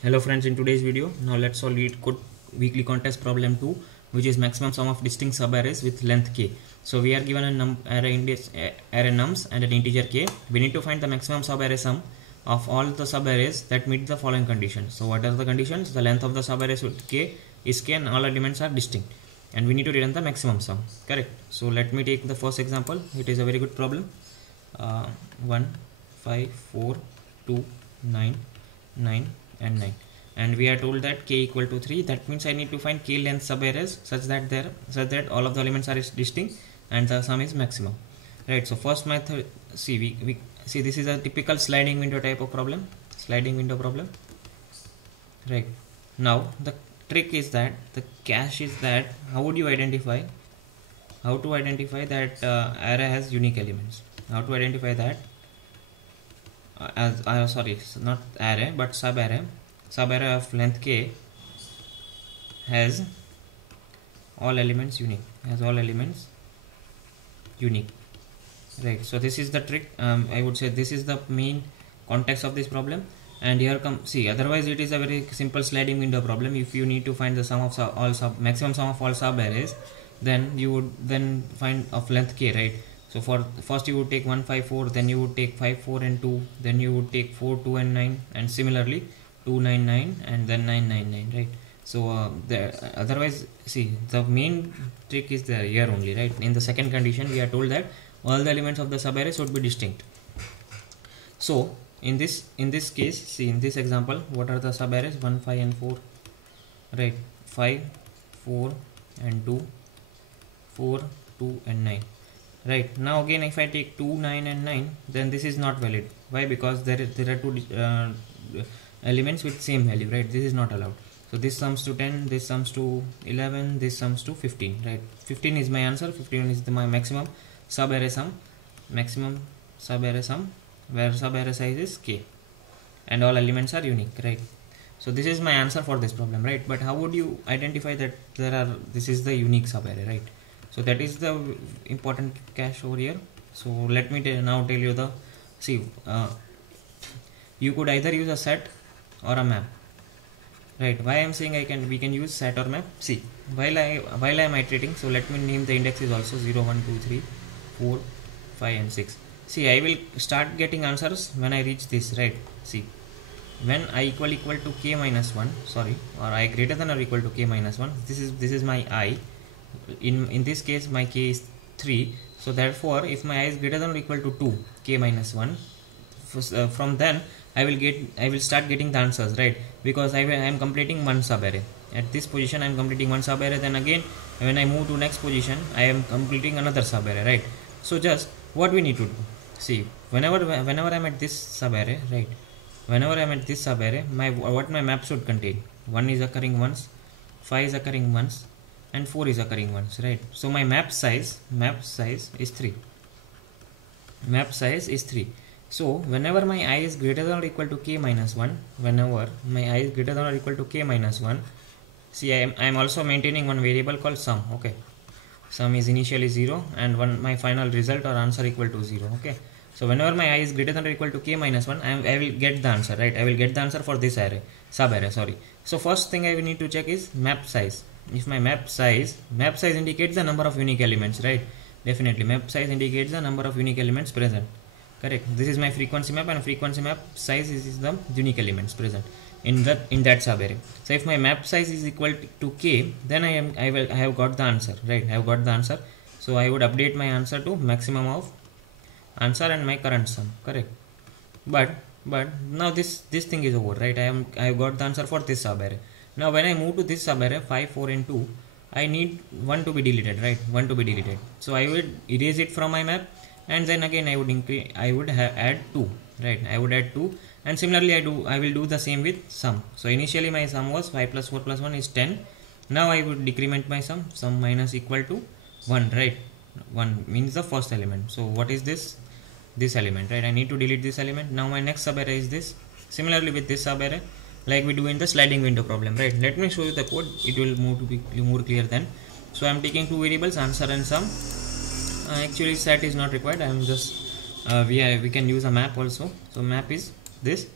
Hello friends, in today's video, now let's solve Leetcode weekly contest problem 2, which is maximum sum of distinct subarrays with length k. So we are given an array nums and an integer k. We need to find the maximum subarray sum of all the subarrays that meet the following conditions. So what are the conditions? The length of the subarrays with k is k and all elements are distinct. And we need to return the maximum sum. Correct. So let me take the first example. It is a very good problem. 1, 5, 4, 2, 9, 9 and 9, and we are told that k equal to 3. That means I need to find k length subarrays such that all of the elements are distinct and the sum is maximum, right? So first method, we see this is a typical sliding window type of problem, right? Now the trick is that the catch is that how to identify that array has unique elements. How to identify that not array but subarray of length k has all elements unique, right? So this is the trick. I would say this is the main context of this problem. And here come, see, otherwise it is a very simple sliding window problem. If you need to find the sum of maximum sum of all subarrays, then you would find of length k, right? So for first you would take 1, 5, 4, then you would take 5, 4 and 2, then you would take 4, 2 and 9, and similarly 2, 9, 9 and then 9, 9, 9, right? So otherwise, see, the main trick is there here only, right? In the second condition we are told that all the elements of the subarray should be distinct. So in this case, see, in this example, what are the subarrays? 1, 5 and 4, right? 5, 4 and 2, 4, 2 and 9. Right, now again if I take 2, 9 and 9, then this is not valid. Why? Because there are two elements with same value, right? This is not allowed. So this sums to 10, this sums to 11, this sums to 15, right? 15 is my answer. 15 is my maximum subarray sum, where subarray size is k and all elements are unique, right? So this is my answer for this problem, right? But how would you identify that this is the unique subarray, right? So that is the important catch over here. So let me now tell you the, see, you could either use a set or a map, right? Why I am saying we can use set or map. See, while I am iterating, so let me name the indexes also 0, 1, 2, 3, 4, 5 and 6. See, I will start getting answers when I reach this, right? See, when I equal to k minus 1, sorry, or I greater than or equal to k minus 1, this is my I. In this case my k is 3, so therefore if my I is greater than or equal to 2, k minus 1, from then I will start getting the answers, right? Because I am completing one subarray. At this position I am completing one subarray, then again when I move to next position I am completing another subarray, right? So just what we need to do, see, whenever I am at this subarray, right, what my map should contain, 1 is occurring once, 5 is occurring once and 4 is occurring once, right? So my map size is 3. So whenever my I is greater than or equal to k minus 1, see, I am also maintaining one variable called sum, okay? Sum is initially 0 and my final result or answer equal to 0, okay? So whenever my I is greater than or equal to k minus 1, I will get the answer, right? I will get the answer for this subarray, sorry. So first thing I will need to check is map size. If my map size indicates the number of unique elements, right? Definitely map size indicates the number of unique elements present, correct? This is my frequency map, and frequency map size is the unique elements present in that subarray. So if my map size is equal to k, then I have got the answer, right? I have got the answer. So I would update my answer to maximum of answer and my current sum, correct? But now this thing is over, right? I have got the answer for this subarray. Now when I move to this subarray 5, 4 and 2, I need 1 to be deleted, right? 1 to be deleted. So I would erase it from my map, and then again I would add 2, right? I would add 2, and similarly I will do the same with sum. So initially my sum was 5 plus 4 plus 1 is 10. Now I would decrement my sum minus equal to 1, right? 1 means the first element. So what is this element, right? I need to delete this element. Now my next subarray is this. Similarly with this subarray, like we do in the sliding window problem, right? Let me show you the code, it will move to be more clear then. So I am taking two variables, answer and sum. Actually set is not required, I am just we can use a map also. So map is this,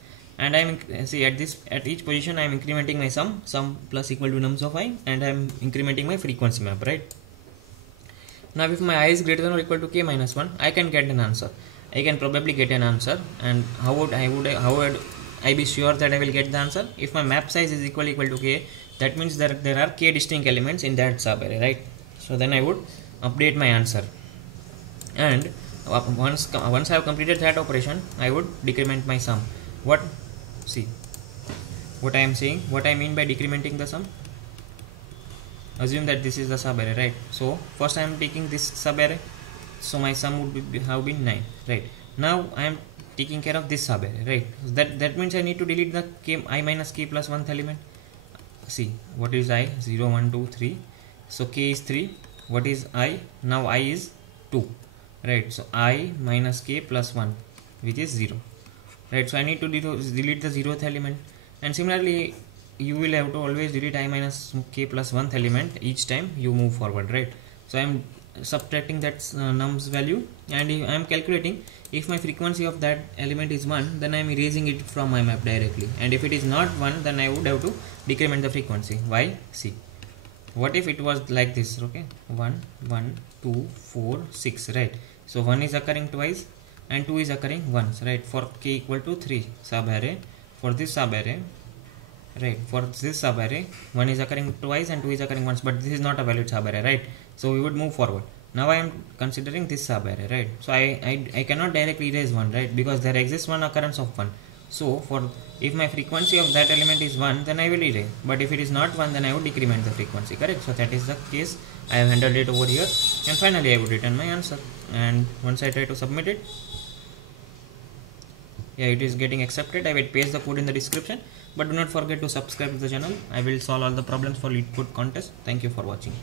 and I'm see at each position I'm incrementing my sum plus equal to nums of I, and I'm incrementing my frequency map, right? Now if my I is greater than or equal to k minus 1, I can get an answer. I can probably get an answer. And how would I be sure that I will get the answer? If my map size is equal to k, that means that there are k distinct elements in that subarray, right? So then I would update my answer, and once I have completed that operation, I would decrement my sum. What I am saying, what I mean by decrementing the sum. Assume that this is the subarray, right? So first I am taking this subarray, so my sum would have been 9, right? Now I am taking care of this subarray, right? That means I need to delete the I minus k plus 1th element. See, what is I? 0, 1, 2, 3. So k is 3. What is I? Now I is 2, right? So I minus k plus 1, which is 0, right? So I need to delete the 0th element, and similarly you will have to always delete I minus k plus 1th element each time you move forward, right? So I am subtracting that nums value, and I am calculating if my frequency of that element is 1, then I am erasing it from my map directly, and if it is not 1, then I would have to decrement the frequency. Why? See, what if it was like this? Okay, 1, 1, 2, 4, 6, right? So 1 is occurring twice and 2 is occurring once, right? For k equal to 3 subarray, for this subarray, right? For this subarray, 1 is occurring twice and 2 is occurring once, but this is not a valid subarray, right? So we would move forward. Now I am considering this subarray, right? So I cannot directly erase 1, right? Because there exists one occurrence of 1. So if my frequency of that element is 1, then I will erase. But if it is not 1, then I would decrement the frequency, correct? So that is the case. I have handled it over here, and finally I would return my answer. And once I try to submit it, yeah, it is getting accepted. I will paste the code in the description, but do not forget to subscribe to the channel. I will solve all the problems for Leetcode contest. Thank you for watching.